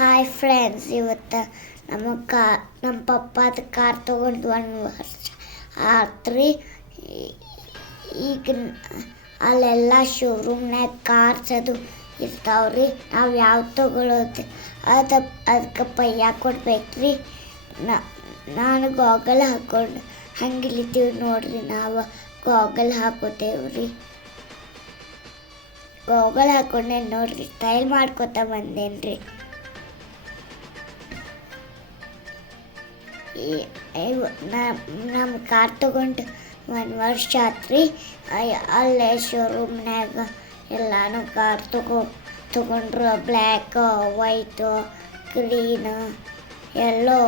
Hi friends, ಇವತ್ತು ನಮ್ಮ ಪಪ್ಪದ car ತೊಗೊಂಡು 1 ವರ್ಷ ಆತ್ರಿ. ಈಗ ಅಲ್ಲೆಲ್ಲ ಶೋರೂಮ್ನಾಗ ಕಾರ್ಸ್ ಅದು ಇರ್ತಾವ್ರಿ. ನಾವು ಯಾವ್ದು ತೊಗೊಳೋದು ಅದಕ್ಕೆ ಪಯ್ಯ ಕೊಡ್ಬೇಕ್ರಿ. ನಾನು ಗಾಗಲ್ ಹಾಕ್ಕೊಂಡು ಹಂಗಿಲಿತೀವಿ ನೋಡ್ರಿ. ನಾವು ಗಾಗಲ್ ಹಾಕೋತೇವ್ರಿ. ಗಾಗಲ್ ಹಾಕೊಂಡೆ ನೋಡ್ರಿ, ಸ್ಟೈಲ್ ಮಾಡ್ಕೊತ ಬಂದೇನ್ರಿ. ನಮ್ಮ ಕಾರ್ ತೊಗೊಂಡು 1 ವರ್ಷ ಆತ್ರಿ. ಅಲ್ಲೇ ಶೋರೂಮ್ನಾಗ ಎಲ್ಲಾನು ಕಾರ್ ತೊಗೊಂಡ್ರು. ಬ್ಲ್ಯಾಕ್, ವೈಟ್, ಗ್ರೀನ್, ಎಲ್ಲೋ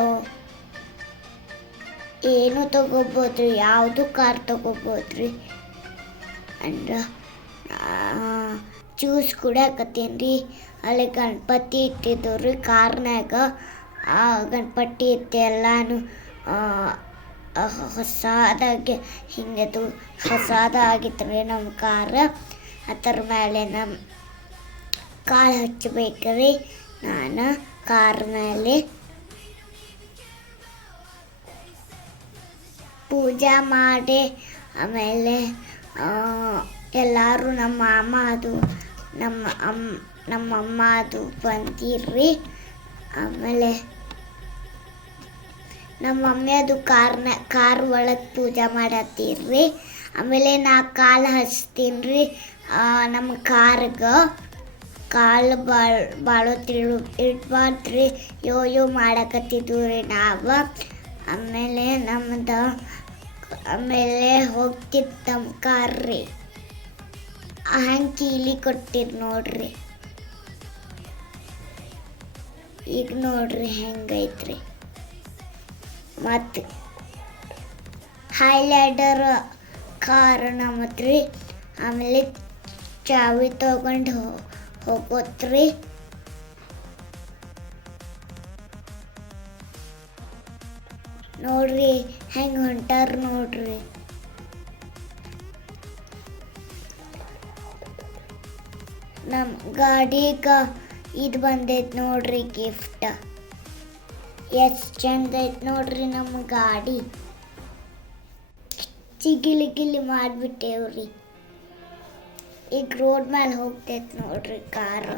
ಏನು ತೊಗೋಬೋದ್ರಿ. ಯಾವುದು ಕಾರ್ ತೊಗೋಬೋದ್ರಿ. ಅಂದ್ರ ಜ್ಯೂಸ್ ಕುಡಿಯಾಕತ್ತೀನಿ. ಅಲ್ಲಿ ಗಣಪತಿ ಇಟ್ಟಿದ್ದವ್ರಿ ಕಾರ್ನಾಗ. ಗಣಪತಿ ಇತ್ತು ಎಲ್ಲಾನು ಹೊಸದಾಗಿ ಹಿಂಗದು ಹೊಸದಾಗಿತ್ತು ನಮ್ಮ ಕಾರ್. ಅದರ ಮೇಲೆ ನಮ್ಮ ಕಾಳು ಹಚ್ಚಬೇಕ್ರಿ. ನಾನು ಕಾರ್ ಮೇಲೆ ಪೂಜೆ ಮಾಡಿ ಆಮೇಲೆ ಎಲ್ಲರೂ ನಮ್ಮ ಮಾಮ ಅದು ನಮ್ಮ ಅಮ್ಮ ಅದು ಬಂದಿರ್ರಿ. ಆಮೇಲೆ ನಮ್ಮ ಮಮ್ಮಿ ಅದು ಕಾರ್ ಒಳಗೆ ಪೂಜೆ ಮಾಡತ್ತೀರ್ರಿ. ಆಮೇಲೆ ನಾ ಕಾಲು ಹಚ್ತೀನಿ ರೀ. ನಮ್ಮ ಕಾರ್ಗೆ ಕಾಲು ಭಾಳ ಇಡ್ಬಾರ್ದ್ರಿ. ಯೋ ಮಾಡಕತ್ತಿದ್ವು ರೀ ನಾವು. ಆಮೇಲೆ ಹೋಗ್ತಿತ್ತು ನಮ್ಮ ಕಾರ್ ರೀ. ಹಂಗೆ ಕೀಲಿ ಕೊಟ್ಟಿದ್ದು ನೋಡ್ರಿ. ಈಗ ನೋಡ್ರಿ ಹೆಂಗೈತ್ರಿ. ಮತ್ತು ಹೈಲೈಡರ್ ಕಾರ್ ನಮ್ಮದ್ರಿ. ಆಮೇಲೆ ಚಾವಿ ತಗೊಂಡು ಹೋಗೋತ್ರಿ. ನೋಡ್ರಿ ಹೆಂಗೆ ಹೊಂಟಾರ ನೋಡ್ರಿ. ನಮ್ಮ ಗಾಡಿಗೆ ಇದು ಬಂದೈತೆ ನೋಡ್ರಿ ಗಿಫ್ಟ್. ಎಷ್ಟು ಚಂದ ಐತೆ ನೋಡ್ರಿ ನಮ್ಮ ಗಾಡಿ. ಗಿಲಿ ಮಾಡಿಬಿಟ್ಟೇವ್ರಿ. ಈಗ ರೋಡ್ ಮೇಲೆ ಹೋಗ್ತೈತೆ ನೋಡ್ರಿ ಕಾರು.